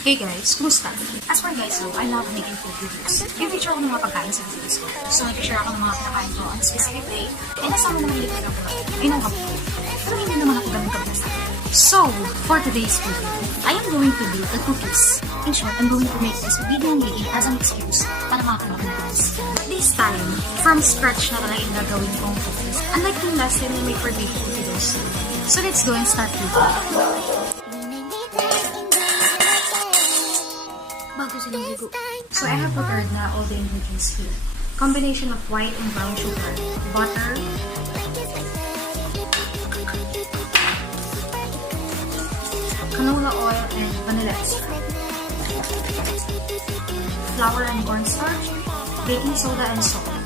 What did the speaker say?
Hey guys, kumusta? As for guys, I love making food videos. Yung picture ko ng mga pagkain sa videos ko. So, nag-share ako ng mga kinakain ko on a specific day. And nasama naman ulit lang ko. Ay, nang kapag ko. Pero hindi naman ako ganun kabasa. So, for today's video, I am going to build the cookies. In short, I'm going to make this video making as an excuse para makakuha ng cookies. This time, from scratch na talaga yung gagawin kong cookies. Unlike yung last time na may per-day videos. So, let's go and start with it. So I have prepared na all the ingredients here. Combination of white and brown sugar, butter, canola oil, and vanilla extract. Flour and cornstarch, baking soda and salt.